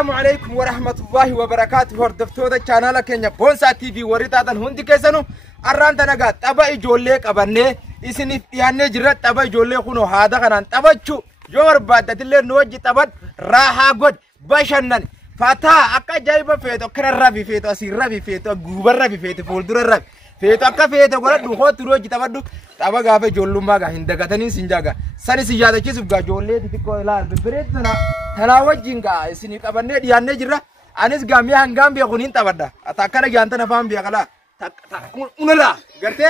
السلام عليكم ورحمة الله وبركاته. هردفتودا channel كينيا بونسا تي في وريتادن هوندي كيسانو أرانتا نغا تابا إجوليك أباني إسني يعني جرات تابا إجوليك خنو هذا كنان تابا شو جور بعد تلير نوجي تابا راها قد باشنن فاتا أكا جايبا فيتو كرر رابي فيتو أسير رابي فيتو غوبر رابي فيتو فولدر رابي فيتو أكا فيتو قرأ دوخو تروجي تابا دو تابا غافة جولو ماغا هندقا تنين سنجاغا ساني سيجادة كيسوف غا جولي تتكو إلال ببريتنا تناوجينغا إسني كاباني دياني جرا أنيس غامي هنغام بيخونين تابدا أتاكنا جانتا نفهم بيخلا unala garte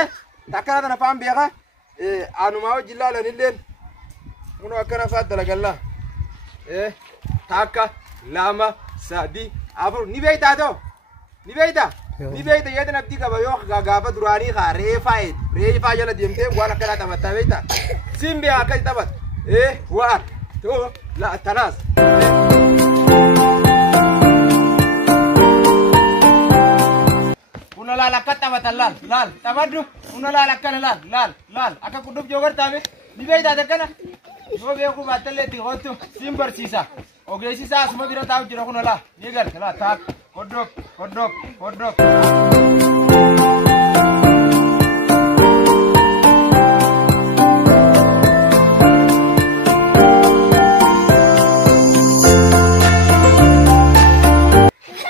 takana na fam biya anu mawo jilla la nilen uno akana fadala galla taka lama sadi afur ni beita to ni beita yeda nabdi ka bayo gaba durani kha refa jala diemte wala kala tabata beita simbe akay tabat wa to la tanas unala la kata batalal lal tabadu unala la kana lal aka kudub jogar tabe ni beida de kana no be ku batalle ti hotu simbar sisa oge sisa asma bira taw jira kunala nigar kala tak kodrok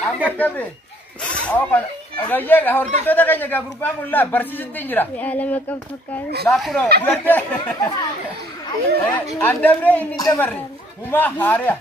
ambek kabe kan agak horto kita kayaknya gak berupa mula bersih tinggal. Ya lama kau pakai. Lakuro, anda bre ini temar, rumah hari ya.